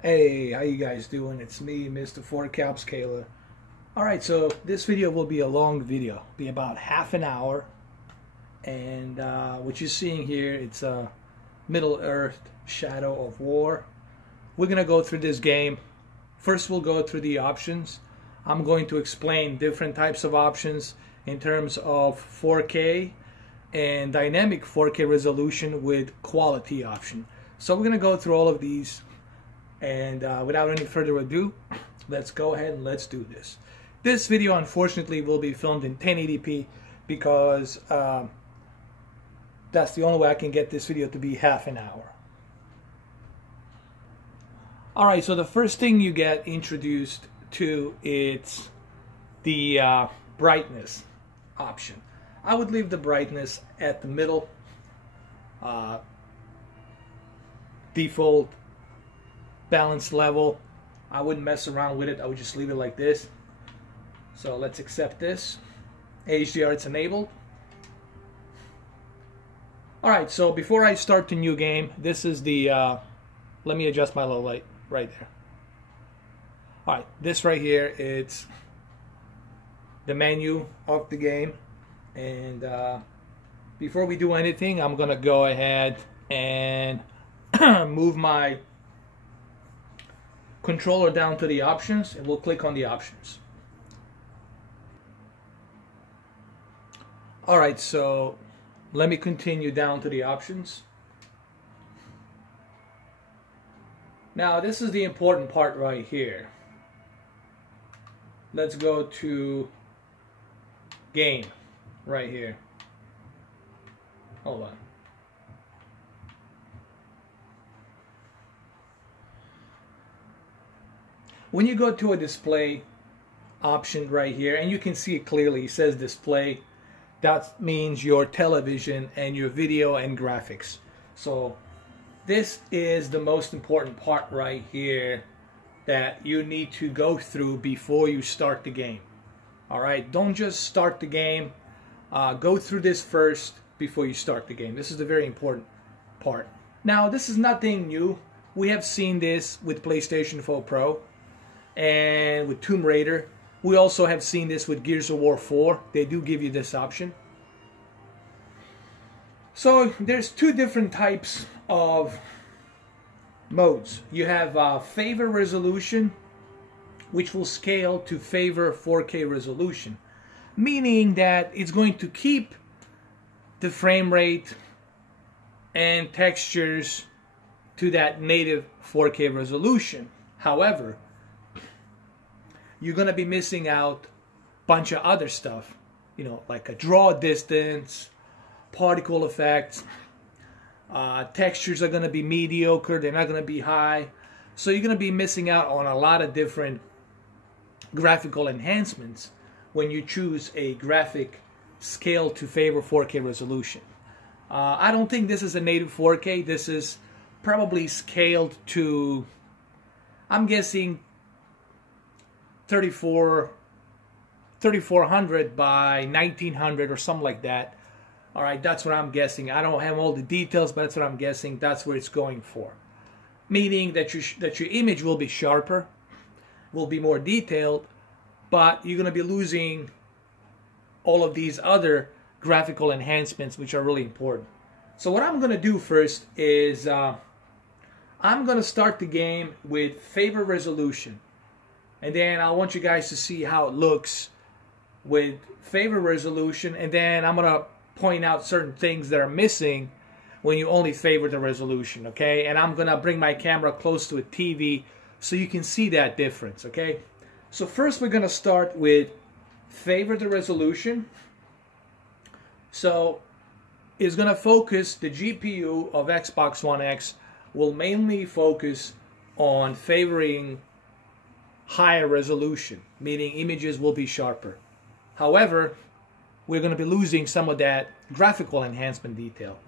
Hey, how you guys doing? It's me, Mr. 4Cap Scaler. Alright, so this video will be a long video. Be about half an hour. And what you're seeing here, it's a Middle-earth Shadow of War. We're going to go through this game. First, we'll go through the options. I'm going to explain different types of options in terms of 4K and dynamic 4K resolution with quality option. So we're going to go through all of these. And without any further ado, let's go ahead and let's do this. This video, unfortunately, will be filmed in 1080p because that's the only way I can get this video to be half an hour. Alright, so the first thing you get introduced to is the brightness option. I would leave the brightness at the middle, default balance level. I wouldn't mess around with it. I would just leave it like this. So let's accept this. HDR, it's enabled. Alright, so before I start the new game, this is the let me adjust my low light right there. Alright, this right here, it's the menu of the game. And before we do anything, I'm gonna go ahead and move my controller down to the options, and we'll click on the options. Alright, so let me continue down to the options. Now this is the important part right here. Let's go to game right here. Hold on. When you go to a display option right here, and you can see it clearly, it says display. That means your television and your video and graphics. So this is the most important part right here that you need to go through before you start the game. Alright, don't just start the game. Go through this first before you start the game. This is the very important part. Now, this is nothing new. We have seen this with PlayStation 4 Pro and with Tomb Raider. We also have seen this with Gears of War 4. They do give you this option. So there's two different types of modes. You have favor resolution, which will scale to favor 4K resolution, meaning that it's going to keep the frame rate and textures to that native 4K resolution. However, you're going to be missing out a bunch of other stuff, you know, like a draw distance, particle effects, textures are going to be mediocre, they're not going to be high. So you're going to be missing out on a lot of different graphical enhancements when you choose a graphic scale to favor 4K resolution. I don't think this is a native 4K. This is probably scaled to, I'm guessing, 3400 by 1900 or something like that. Alright, that's what I'm guessing. I don't have all the details, but that's what I'm guessing. That's where it's going for. Meaning that your image will be sharper, will be more detailed, but you're going to be losing all of these other graphical enhancements, which are really important. So what I'm going to do first is I'm going to start the game with favor resolution. And then I want you guys to see how it looks with favor resolution. And then I'm going to point out certain things that are missing when you only favor the resolution, okay? And I'm going to bring my camera close to a TV so you can see that difference, okay? So first we're going to start with favor the resolution. So it's going to focus, the GPU of Xbox One X will mainly focus on favoring higher resolution, meaning images will be sharper. However, we're going to be losing some of that graphical enhancement detail.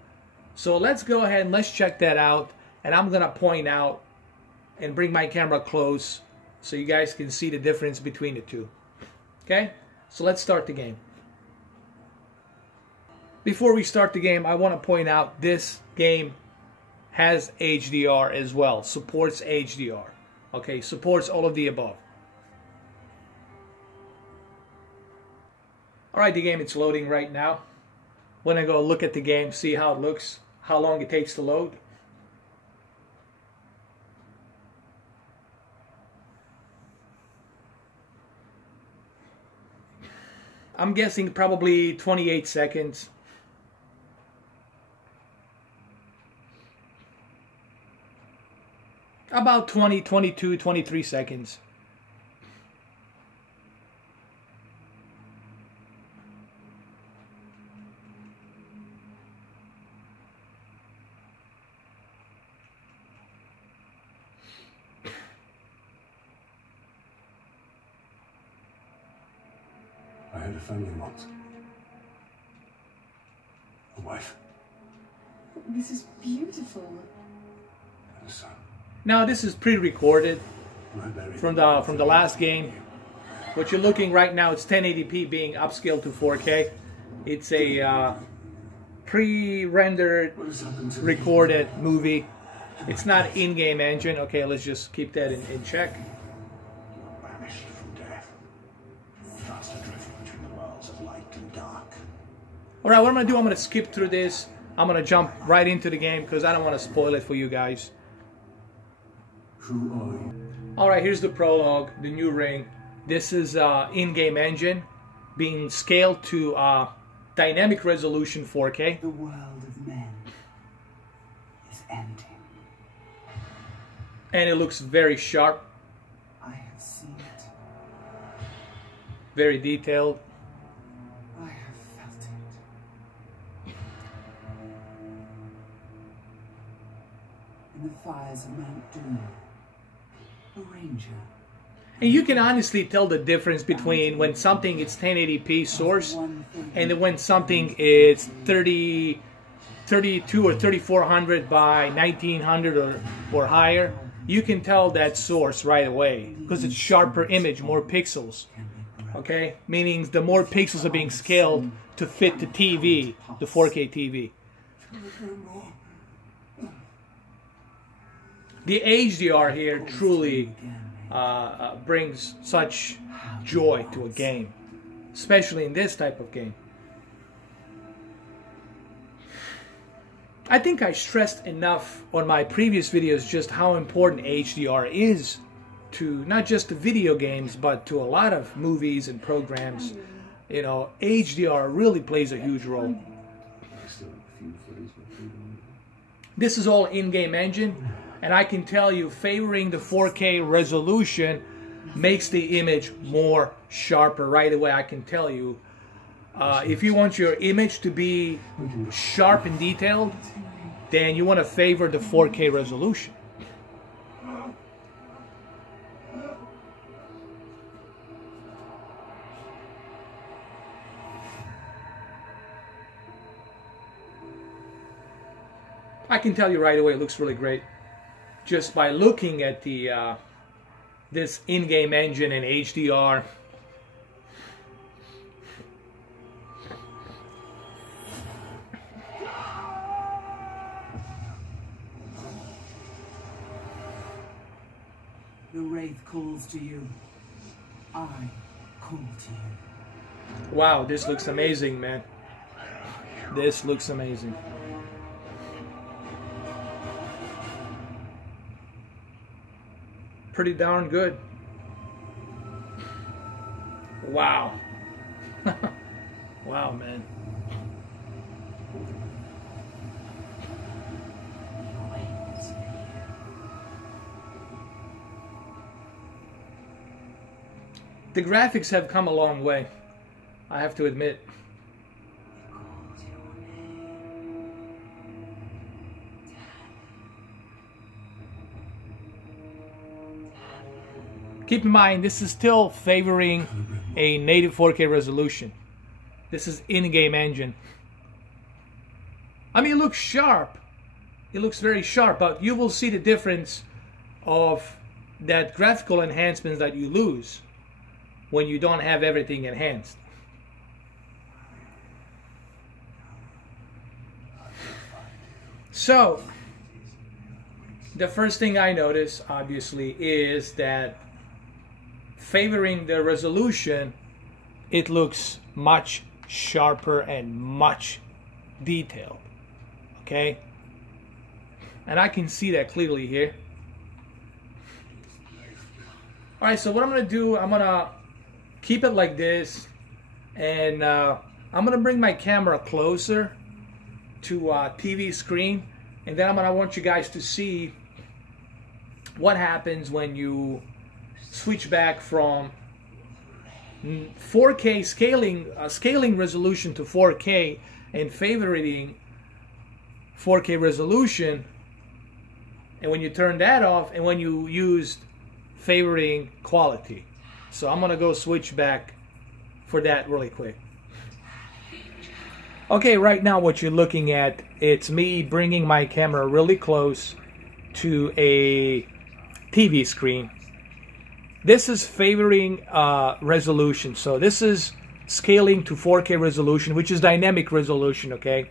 So let's go ahead and let's check that out. And I'm going to point out and bring my camera close so you guys can see the difference between the two. Okay, so let's start the game. Before we start the game, I want to point out this game has HDR as well, supports HDR. Okay, supports all of the above. Alright, the game, it's loading right now. We're gonna go look at the game, see how it looks, how long it takes to load. I'm guessing probably 28 seconds. About 20, 22, 23 seconds. I had a family once. A wife. This is beautiful. And a son. Now this is pre-recorded from the last game. What you're looking right now, it's 1080p being upscaled to 4K. It's a pre-rendered, recorded movie. It's not in-game engine. Okay, let's just keep that in check. You are banished from death. Cast adrift between the worlds of light and dark. Alright, what I'm going to do, I'm going to skip through this. I'm going to jump right into the game because I don't want to spoil it for you guys. Who are you? Alright, here's the prologue, the new ring. This is in-game engine being scaled to dynamic resolution 4K. The world of men is ending. And it looks very sharp, I have seen it. very detailed. I have felt it. In the fires of Mount Doom, a ranger. And you can honestly tell the difference between when something is 1080p source and when something is 32 or 3400 by 1900 or higher. You can tell that source right away because it's sharper image, more pixels. Okay, meaning the more pixels are being scaled to fit the TV, the 4K TV. The HDR here truly brings such joy to a game, especially in this type of game. I think I stressed enough on my previous videos just how important HDR is to not just the video games, but to a lot of movies and programs. You know, HDR really plays a huge role. This is all in-game engine, and I can tell you favoring the 4K resolution makes the image more sharper right away. I can tell you. If you want your image to be sharp and detailed, then you want to favor the 4K resolution. I can tell you right away it looks really great just by looking at the this in-game engine and HDR. The Wraith calls to you. I call to you. Wow, this looks amazing, man. This looks amazing. Pretty darn good. Wow. Wow, man. The graphics have come a long way, I have to admit. Keep in mind, this is still favoring a native 4K resolution. This is in-game engine. I mean, it looks sharp. It looks very sharp, but you will see the difference of that graphical enhancements that you lose when you don't have everything enhanced. So, the first thing I notice, obviously, is that favoring the resolution, it looks much sharper and much detailed. Okay? And I can see that clearly here. Alright, so what I'm going to do, I'm going to keep it like this, and I'm going to bring my camera closer to TV screen, and then I want you guys to see what happens when you switch back from 4K scaling resolution to 4K and favoriting 4K resolution, and when you turn that off and when you use favoring quality. So I'm gonna go switch back for that really quick. Okay, right now what you're looking at, it's me bringing my camera really close to a TV screen. This is favoring resolution. So this is scaling to 4K resolution, which is dynamic resolution, okay?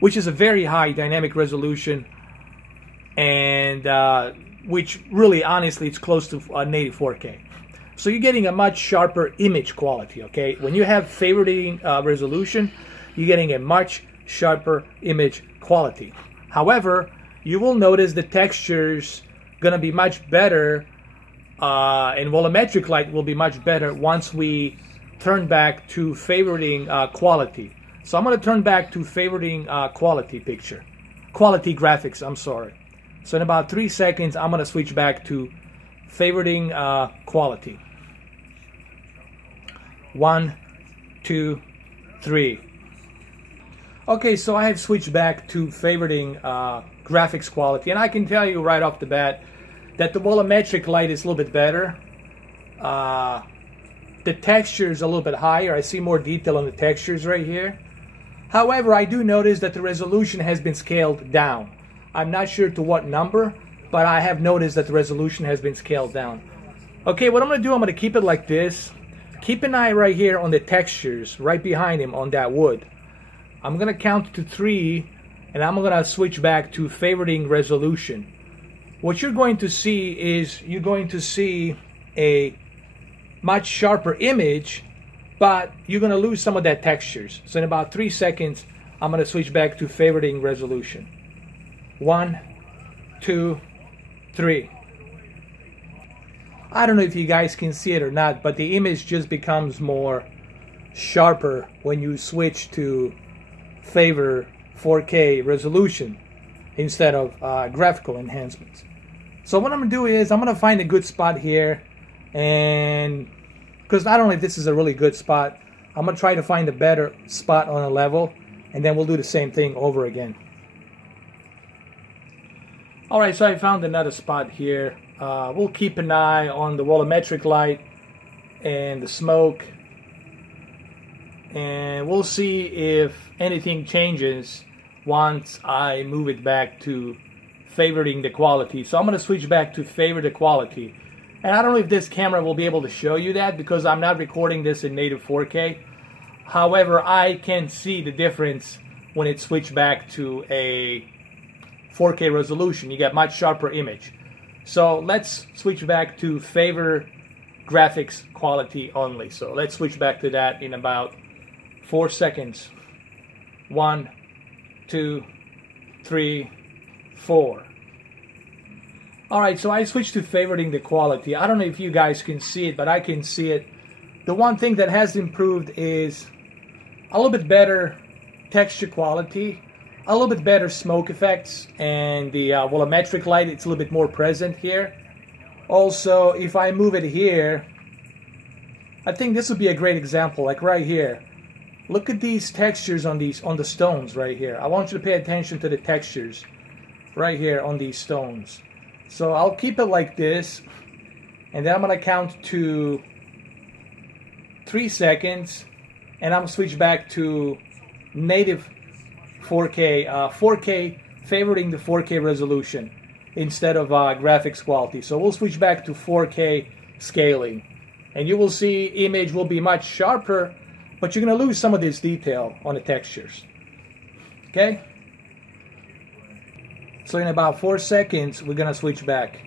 Which is a very high dynamic resolution, and which really, honestly, it's close to native 4K. So you're getting a much sharper image quality, okay? When you have favoriting resolution, you're getting a much sharper image quality. However, you will notice the textures gonna be much better, and volumetric light will be much better once we turn back to favoriting quality. So I'm gonna turn back to favoriting quality graphics, I'm sorry. So in about 3 seconds, I'm gonna switch back to favoriting quality. 1, 2, 3. Okay, so I have switched back to favoriting graphics quality, and I can tell you right off the bat that the volumetric light is a little bit better. The texture is a little bit higher. I see more detail on the textures right here. However, I do notice that the resolution has been scaled down. I'm not sure to what number, but I have noticed that the resolution has been scaled down. Okay, what I'm going to do, I'm going to keep it like this. Keep an eye right here on the textures, right behind him on that wood. I'm going to count to 3, and I'm going to switch back to favoriting resolution. What you're going to see is you're going to see a much sharper image, but you're going to lose some of that textures. So in about 3 seconds, I'm going to switch back to favoriting resolution. 1, 2, 3. I don't know if you guys can see it or not, but the image just becomes more sharper when you switch to favor 4K resolution instead of graphical enhancements. So what I'm going to do is I'm going to find a good spot here, and because I don't know if this is a really good spot, I'm going to try to find a better spot on a level, and then we'll do the same thing over again. Alright, so I found another spot here. We'll keep an eye on the volumetric light and the smoke, and we'll see if anything changes once I move it back to favoriting the quality. So I'm going to switch back to favor the quality. And I don't know if this camera will be able to show you that because I'm not recording this in native 4K. However, I can see the difference when it's switched back to a 4K resolution. You get much sharper image. So let's switch back to favor graphics quality only. So let's switch back to that in about 4 seconds. 1, 2, 3, 4. Alright, so I switched to favoriting the quality. I don't know if you guys can see it, but I can see it. The one thing that has improved is a little bit better texture quality, a little bit better smoke effects, and the volumetric light, it's a little bit more present here. Also, if I move it here, I think this would be a great example, like right here. Look at these textures on the stones right here. I want you to pay attention to the textures right here on these stones. So I'll keep it like this, and then I'm going to count to 3 seconds, and I'm going to switch back to native 4K, 4K favoriting the 4K resolution instead of graphics quality. So we'll switch back to 4K scaling, and you will see image will be much sharper, but you're going to lose some of this detail on the textures. Okay? So in about 4 seconds, we're gonna switch back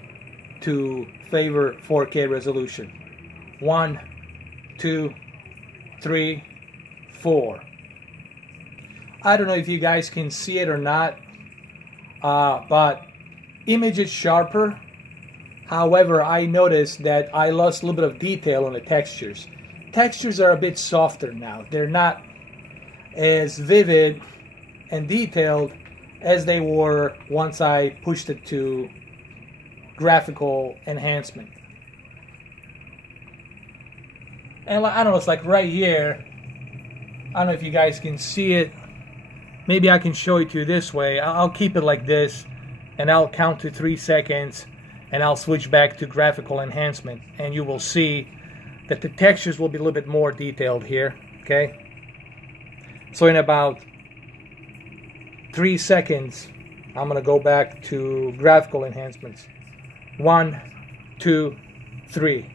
to favor 4K resolution. 1, 2, 3, 4. I don't know if you guys can see it or not, but image is sharper. However, I noticed that I lost a little bit of detail on the textures. Textures are a bit softer now. They're not as vivid and detailed as they were once I pushed it to graphical enhancement. And I don't know, it's like right here. I don't know if you guys can see it. Maybe I can show it to you this way. I'll keep it like this, and I'll count to 3 seconds, and I'll switch back to graphical enhancement, and you will see that the textures will be a little bit more detailed here. Okay, so in about 3 seconds, I'm gonna go back to graphical enhancements. 1, 2, 3.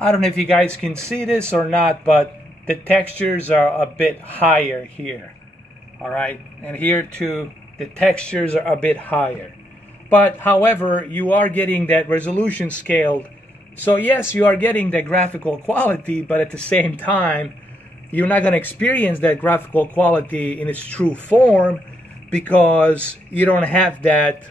I don't know if you guys can see this or not, but the textures are a bit higher here. All right, and here too, the textures are a bit higher. But however, you are getting that resolution scaled. So yes, you are getting the graphical quality, but at the same time, you're not going to experience that graphical quality in its true form because you don't have that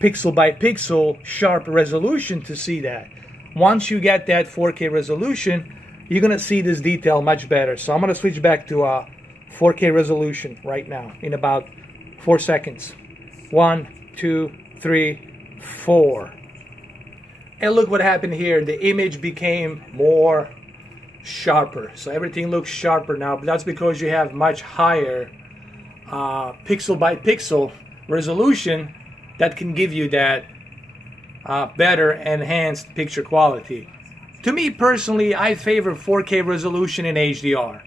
pixel by pixel sharp resolution to see that. Once you get that 4K resolution, you're going to see this detail much better. So I'm going to switch back to 4K resolution right now in about 4 seconds. 1, 2, 3, 4. And look what happened here. The image became more sharper. So everything looks sharper now, but that's because you have much higher pixel by pixel resolution that can give you that better enhanced picture quality. To me personally, I favor 4K resolution in HDR.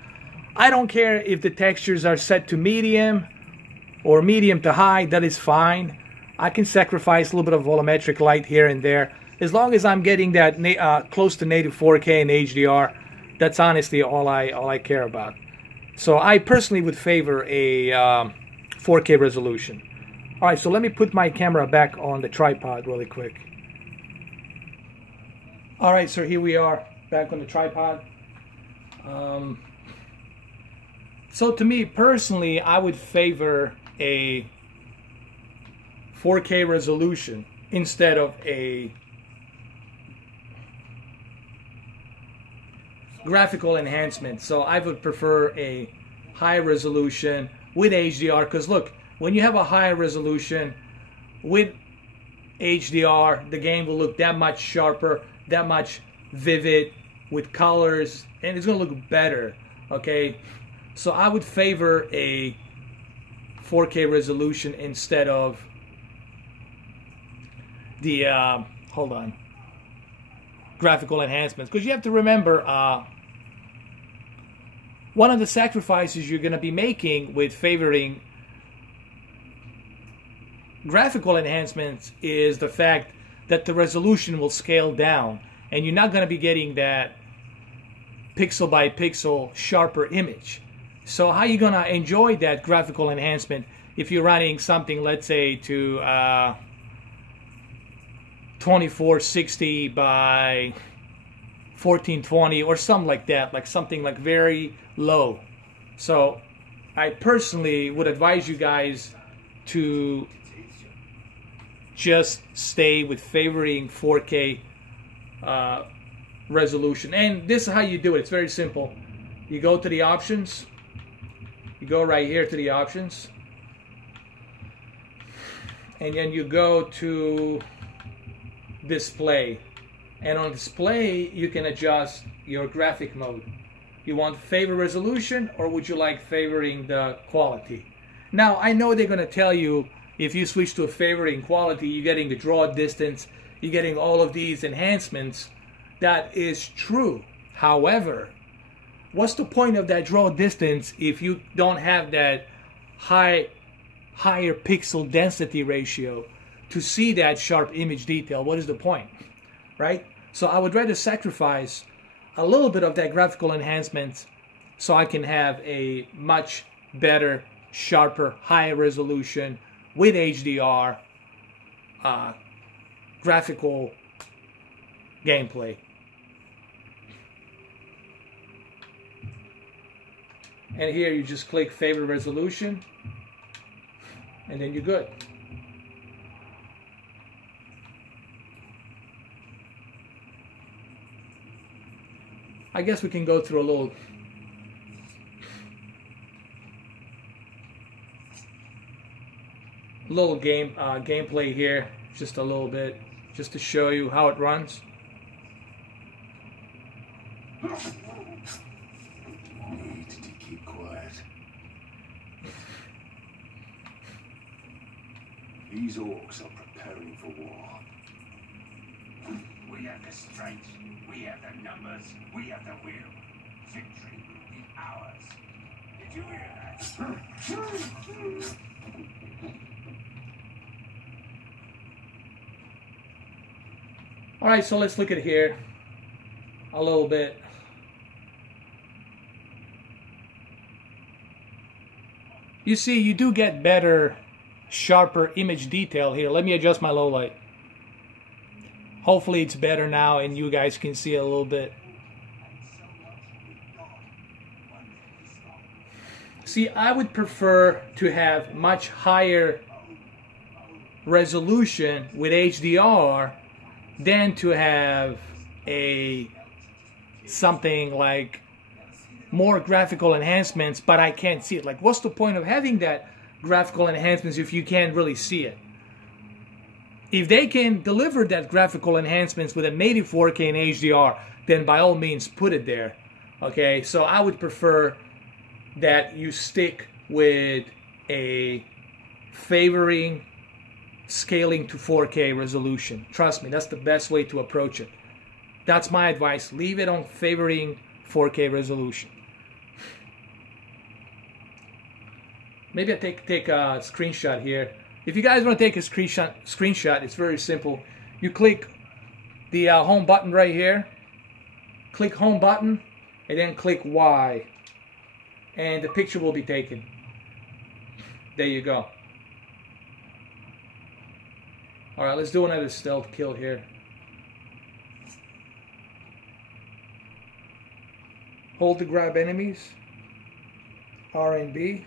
I don't care if the textures are set to medium or medium to high, that is fine. I can sacrifice a little bit of volumetric light here and there. As long as I'm getting that close to native 4K in HDR, that's honestly all I care about. So I personally would favor a 4K resolution. All right, so let me put my camera back on the tripod really quick. All right, so here we are back on the tripod. So to me personally, I would favor a 4K resolution instead of a graphical enhancement. So I would prefer a high resolution with HDR, because look, when you have a higher resolution with HDR, the game will look that much sharper, that much vivid with colors, and it's going to look better. Okay, so I would favor a 4K resolution instead of the graphical enhancements, because you have to remember one of the sacrifices you're going to be making with favoring graphical enhancements is the fact that the resolution will scale down, and you're not going to be getting that pixel by pixel sharper image. So how are you going to enjoy that graphical enhancement if you're running something, let's say, to 2460 by 1420 or something like that, like something like very low? So I personally would advise you guys to just stay with favoring 4K resolution. And this is how you do it. It's very simple. You go to the options. You go right here to the options. And then you go to display. And on display, you can adjust your graphic mode. You want favor resolution, or would you like favoring the quality? Now, I know they're going to tell you if you switch to a favoring quality, you're getting the draw distance, you're getting all of these enhancements. That is true. However, what's the point of that draw distance if you don't have that higher pixel density ratio to see that sharp image detail? What is the point, right? So I would rather sacrifice a little bit of that graphical enhancement so I can have a much better, sharper, higher resolution with HDR graphical gameplay. And here you just click favorite resolution, and then you're good. I guess we can go through a little gameplay here, just a little bit, just to show you how it runs. Need to keep quiet. These orcs are preparing for war. We have the strength, we have the numbers, we have the will. Victory will be ours. Did you hear that? Alright, so let's look at here a little bit. You see, you do get better, sharper image detail here. Let me adjust my low light. Hopefully it's better now and you guys can see it a little bit. See, I would prefer to have much higher resolution with HDR than to have something like more graphical enhancements, but I can't see it. Like, what's the point of having that graphical enhancements if you can't really see it? If they can deliver that graphical enhancements with a native 4K and HDR, then by all means put it there. Okay, so I would prefer that you stick with a favoring scaling to 4K resolution. Trust me, that's the best way to approach it. That's my advice. Leave it on favoring 4K resolution. Maybe I take a screenshot here. If you guys want to take a screenshot, it's very simple. You click the home button right here. Click home button and then click Y. And the picture will be taken. There you go. Alright, let's do another stealth kill here. Hold to grab enemies. R and B.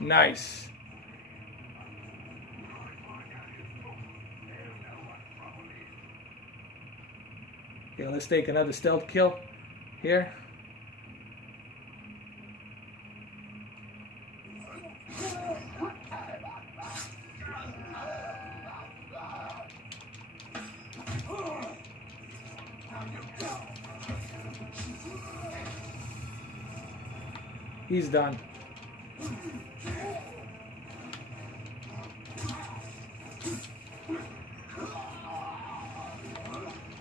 Nice. Okay, let's take another stealth kill here. He's done.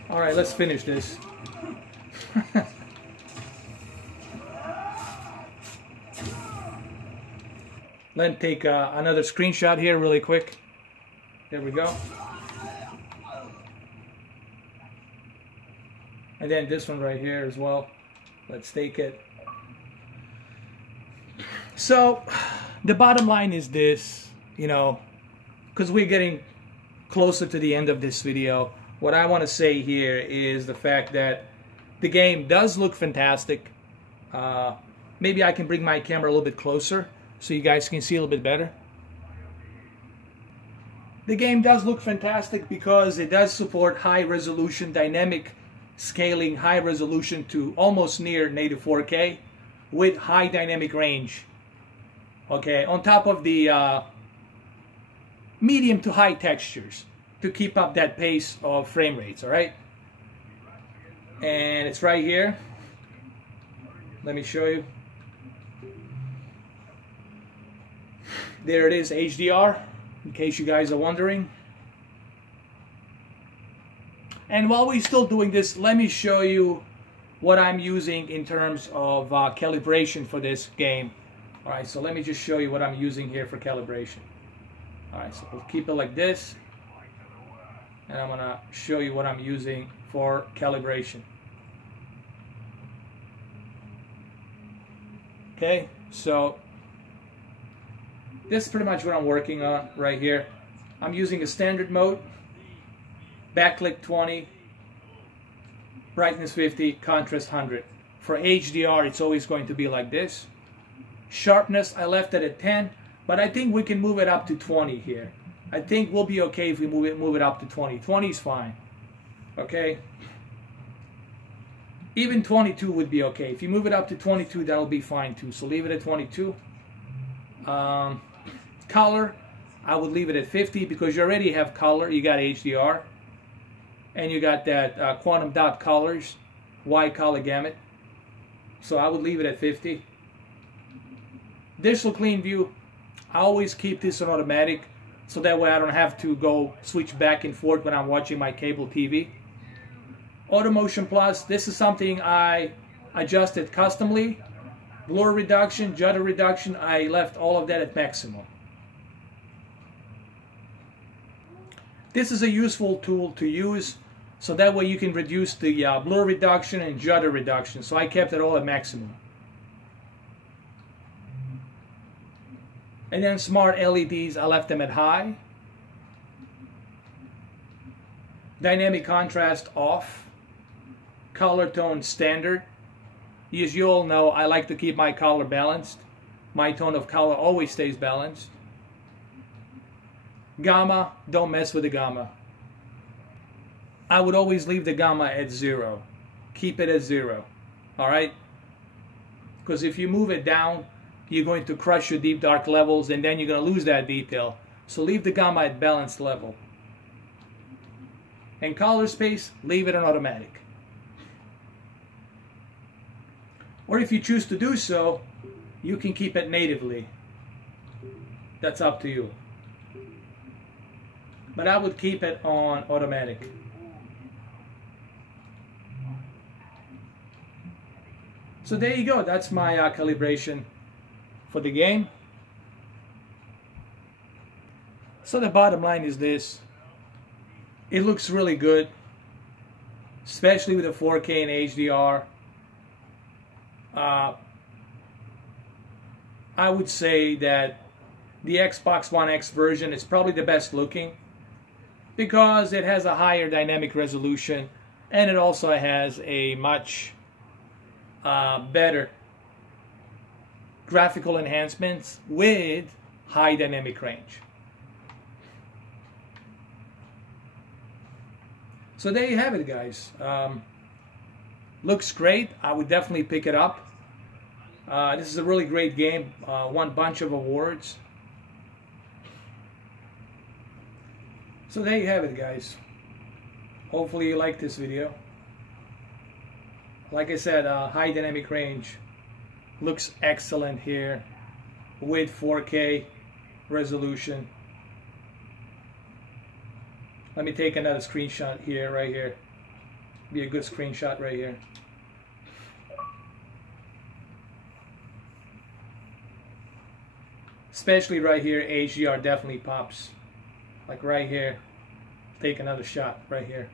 All right, let's finish this. Let me take another screenshot here really quick. There we go. And then this one right here as well. Let's take it. So, the bottom line is this, you know, because we're getting closer to the end of this video. What I want to say here is the fact that the game does look fantastic. Maybe I can bring my camera a little bit closer so you guys can see a little bit better. The game does look fantastic because it does support high resolution dynamic scaling, high resolution to almost near native 4K with high dynamic range. Okay, on top of the medium to high textures to keep up that pace of frame rates, all right? And it's right here. Let me show you. There it is, HDR, in case you guys are wondering. And while we're still doing this, let me show you what I'm using in terms of calibration for this game. All right, so let me just show you what I'm using here for calibration. All right, so we'll keep it like this. And I'm gonna show you what I'm using for calibration. Okay, so this is pretty much what I'm working on right here. I'm using a standard mode, backlight 20, brightness 50, contrast 100. For HDR, it's always going to be like this. Sharpness, I left it at 10, but I think we can move it up to 20 here. I think we'll be okay if we move it up to 20. 20 is fine. Okay? Even 22 would be okay. If you move it up to 22, that'll be fine too. So leave it at 22. Color, I would leave it at 50 because you already have color. You got HDR. And you got that quantum dot colors, wide color gamut. So I would leave it at 50. Digital clean view, I always keep this on automatic so that way I don't have to go switch back and forth when I'm watching my cable TV. Auto Motion Plus, this is something I adjusted customly. Blur reduction, judder reduction, I left all of that at maximum. This is a useful tool to use so that way you can reduce the blur reduction and judder reduction. So I kept it all at maximum. And then smart LEDs, I left them at high. Dynamic contrast off. Color tone standard. As you all know, I like to keep my color balanced. My tone of color always stays balanced. Gamma, don't mess with the gamma. I would always leave the gamma at 0. Keep it at 0. Alright? Because if you move it down, you're going to crush your deep dark levels and then you're going to lose that detail. So leave the gamma at balanced level. And color space, leave it on automatic. Or if you choose to do so, you can keep it natively. That's up to you. But I would keep it on automatic. So there you go. That's my calibration for the game. So the bottom line is this. It looks really good, especially with the 4K and HDR. I would say that the Xbox One X version is probably the best looking because it has a higher dynamic resolution and it also has a much better graphical enhancements with high dynamic range. So there you have it, guys. Looks great. I would definitely pick it up. This is a really great game. Won a bunch of awards. So there you have it, guys. Hopefully you like this video. Like I said, high dynamic range. Looks excellent here with 4K resolution. Let me take another screenshot here, right here. Be a good screenshot right here. Especially right here, HDR definitely pops. Like right here. Take another shot right here.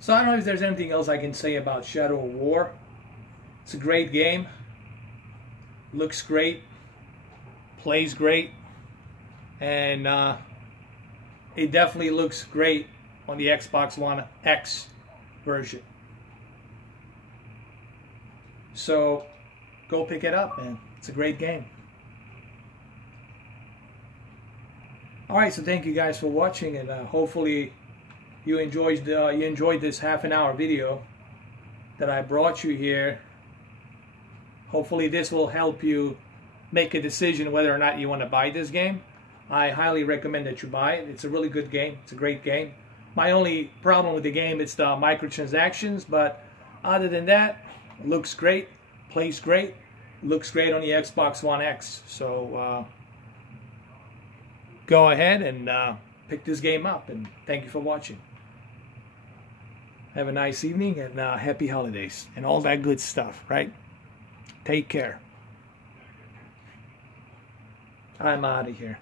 So I don't know if there's anything else I can say about Shadow of War. It's a great game. Looks great. Plays great. And it definitely looks great on the Xbox One X version. So go pick it up, man. It's a great game. Alright, so thank you guys for watching, and hopefully you enjoyed this half-an-hour video that I brought you here. Hopefully this will help you make a decision whether or not you want to buy this game. I highly recommend that you buy it. It's a really good game. It's a great game. My only problem with the game is the microtransactions, but other than that, it looks great, plays great, looks great on the Xbox One X. So go ahead and pick this game up, and thank you for watching. Have a nice evening and happy holidays and all that good stuff, right? Take care. I'm out of here.